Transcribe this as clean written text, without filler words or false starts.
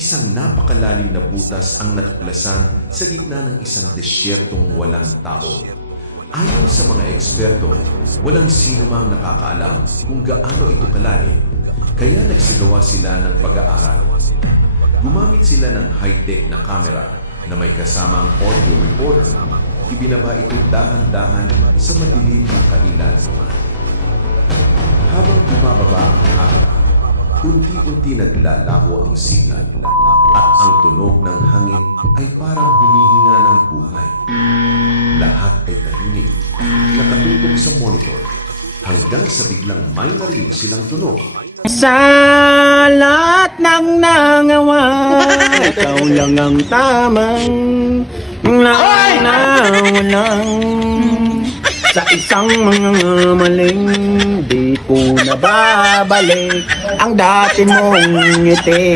Isang napakalalim na butas ang natuklasan sa gitna ng isang desyertong walang tao. Ayon sa mga eksperto, walang sino mang nakakaalam kung gaano ito kalalim, kaya nagsagawa sila ng pag-aaral. Gumamit sila ng high-tech na kamera na may kasamang audio recorder. Ibinaba ito dahan-dahan sa madilim na kailaman. Habang bumababa ang kamera, unti-unti naglalaho ang signal at ang tunog ng hangin ay parang humihinga ng buhay. Lahat ay tahimik, nakatutok sa monitor, hanggang sa biglang may narinig silang tunog. Sa lahat ng nangawa, ikaw lang ang tamang nawalang. Sa isang mga maling, di ko nababalik ang dati mong ngiti.